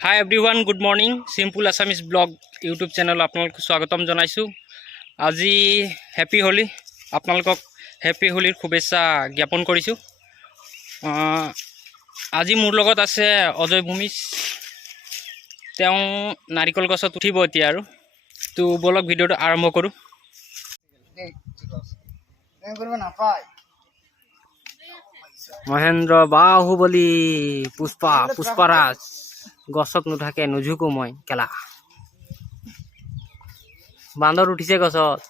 हाय everyone good morning simple Assamese blog YouTube channel आपलोक स्वागतम जनाइছোঁ। আজি हैप्पी होली आपलोक हैप्पी होलीर शुभेच्छा ज्ञापन करिছোঁ। আজি मोर लगत आछे अजय भूमिज तेও नारिकल गছত उठिब এতিয়া আৰু তো বলক ভিডিওটো আৰম্ভ কৰোঁ। महेंद्र बाहुबली पुष्पा पुष्पाराज गছত नुथाके नुझুকো মই কেলা বান্দৰ উঠিছে গছত।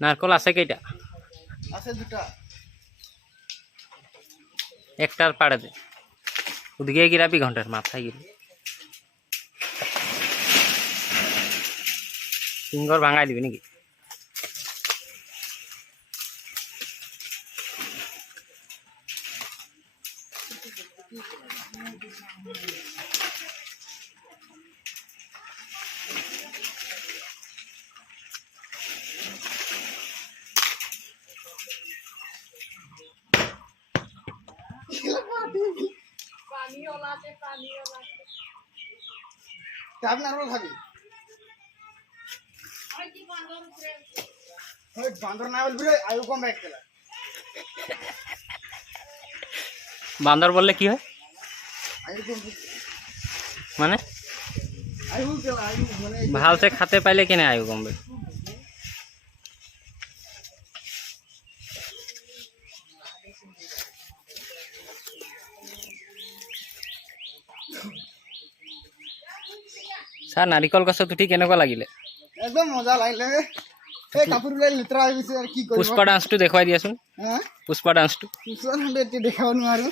नारकल আছে কেইটা? আছে দুটা। একটার পাড়ে দে ওদিকে গিরাবি ঘন্টার মাথায় গিরি ফিঙ্গর ভাঙাই দিবি নাকি? বান্দর বললে কি হয় মানে ভালসে খাতে পাইলে কেনে আয়ু কমবে? স্যার নারিকল গছত উঠি কেনেকুৱা লাগিলে? একদম মজা লাগিলে। এই কাপোৰবিলাক লেতেৰা হৈ গৈছে আৰু কি কৰিব। পুষ্পা ডান্সটো দেখুৱাই দিয়াচোন। পুষ্পা ডান্সটো দেখাব নোৱাৰো,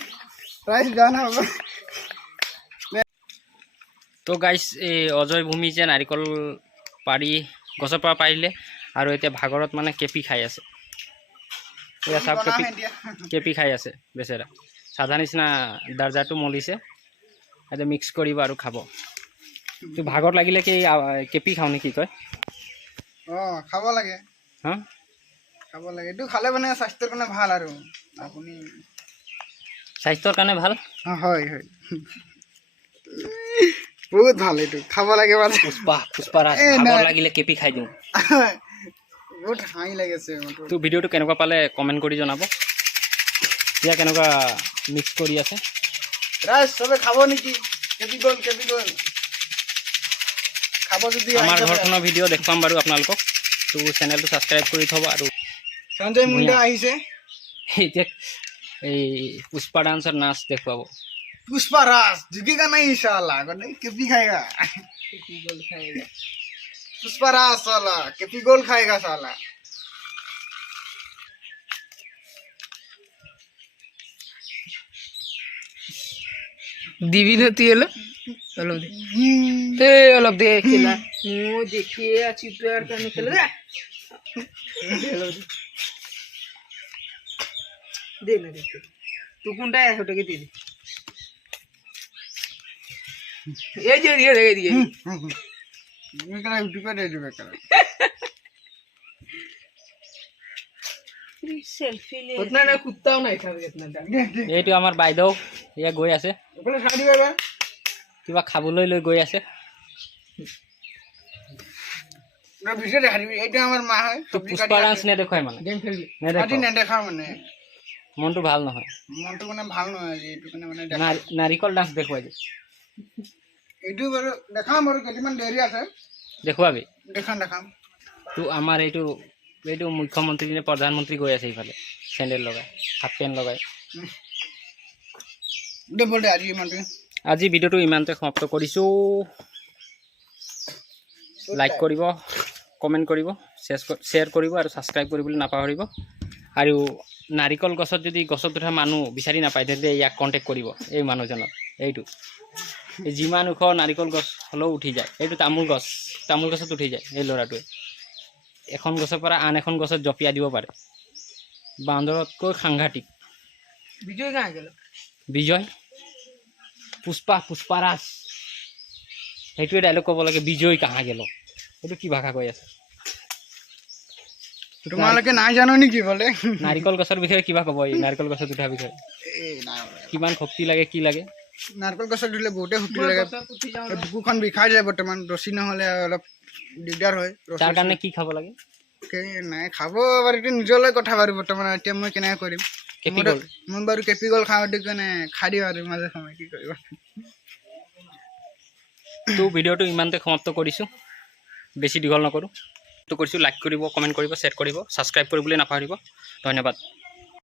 প্ৰাইজ গান হ'ব। তো গাইজ এই অজয় ভূমি যে নাৰিকল পাৰি গছৰ পৰা পাৰিলে আৰু এতিয়া ভাগৰত মানে কেপি খাই আছে। এয়া চাওক কেপি খাই আছে বেচেৰা। সাধা নিচিনা দৰ্জাটো মলিছে, এতিয়া মিক্স কৰিব আৰু খাব। তো ভাগৰ লাগিলে কি কেপি খাওঁ নেকি কয়? খাব লাগে, হা খাব লাগে। এইটো খালে মানে স্বাস্থ্যৰ কাৰণে ভাল আৰু আপুনি স্বাস্থ্যৰ কাৰণে ভাল। হয় হয়, বহুত ভাল, এইটো খাব লাগে। মানে পুষ্পা ভাগৰ লাগিলে কেপি খাই দিওঁ। বহুত হাঁহি লাগিছে। তো ভিডিঅ'টো কেনেকুৱা পালে কমেণ্ট কৰি জনাব। এতিয়া কেনেকুৱা মিক্স কৰি আছে ৰাইজ, চবে খাব নেকি? কেপি গ'ল খাব যদি আমাৰ ঘৰখনৰ ভিডিঅ' দেখুৱাম বাৰু আপোনালোকক। তো চেনেলটো ছাবস্ক্ৰাইব কৰি থ'ব। আৰু সঞ্জয় মুণ্ডা আহিছে এতিয়া এই পুষ্পা ডান্সৰ নাচ দেখুৱাব। पुष्पा राज झुकेगा नहीं साला, केपी खाएगा। पुष्पा राज साला केपी गोल खाएगा साला। দিবি নতি হলো অলপ দে খেলা মো দেখিয়ে আছি তো আর কেন খেলে দে না দে তুই কোনটা ওটাকে দিয়ে দে। এই যে দিয়ে রেখে দিয়ে मेरा यूट्यूब दे दिबे कर সেলফি লে उतना ना कुत्ताও নাই খাবে इतना দাম। এইটো আমাৰ বাইদেউ ইয়া গৈ আছে, ওপরে ছাড়ি দিবে বা কিবা খাবলৈ লৈ গৈ আছে। না ভিডিও দেখাবি, এটা আমার মা হয়। তো পুষ্পা ডান্স নেদেখুৱাই মানে গেম খেলবি নেদেখুৱাই, আদি নেদেখা মানে মনটো ভাল নহয়। মনটো মানে ভাল নহয়, এইটো মানে নাৰিকল ডান্স দেখুৱাই দে। এইটো বাৰু দেখাম আৰু কেইটামান দেৰি আছে, দেখুৱাবি। দেখাম। তো আমাৰ এইটো মুখ্যমন্ত্ৰী নে প্ৰধানমন্ত্ৰী গৈ আছে ইফালে, চেণ্ডেল লগাই, হাফ পেণ্ট লগাই। দে বল দে আজি ইমানটো। আজি ভিডিঅ'টো ইমানতে সমাপ্ত কৰিছোঁ। লাইক কৰিব, কমেণ্ট কৰিব, শ্বেয়াৰ কৰিব আৰু ছাবস্ক্ৰাইব কৰিবলৈ নাপাহৰিব। আৰু নাৰিকল গছত যদি গছত উঠা মানুহ বিচাৰি নাপায় তেন্তে ইয়াক কণ্টেক্ট কৰিব। এই মানুহজনক এইটো যিমান ওখ নাৰিকল গছ হ'লেও উঠি যায়। এইটো তামোল গছত উঠি যায়। এই ল'ৰাটোৱে এখন গছৰ পৰা আন এখন গছত জঁপিয়াই দিব পাৰে। বান্দৰতকৈ সাংঘাতিক বিজয় কাঁ গেল বিজয় পুষ্পাৰাজ সেইটোৱে ডাইলগ ক'ব লাগে বিজয় কাহা গেল সেইটো কি ভাষা কৈ আছে তোমালোকে নাই জানো নেকি বোলে নাৰিকল গছৰ বিষয়ে কিবা ক'ব এই নাৰিকল গছত উঠাৰ বিষয়ে কিমান শক্তি লাগে কি লাগে নাৰিকল গছত উঠিলে বহুতে শক্তি লাগে এই বুকুখন বিষাই যায় বৰ্তমান ৰছী নহ'লে অলপ দিগদাৰ হয় তাৰ কাৰণে কি খাব লাগে নাই খাব বাৰু এইটো নিজলৈ কথা বাৰু বৰ্তমান এতিয়া মই কেনেকৈ কৰিম কেপি গ'ল মই বাৰু কেপি গ'ল খাওঁ সেইটো কাৰণে খাই দিওঁ আৰু মাজে সময়ে কি কৰিব তো ভিডিঅ'টো ইমানতে সমাপ্ত কৰিছোঁ বেছি দীঘল নকৰোঁ তো কৰিছোঁ লাইক কৰিব কমেণ্ট কৰিব শ্বেয়াৰ কৰিব ছাবস্ক্ৰাইব কৰিবলৈ নাপাহৰিব ধন্যবাদ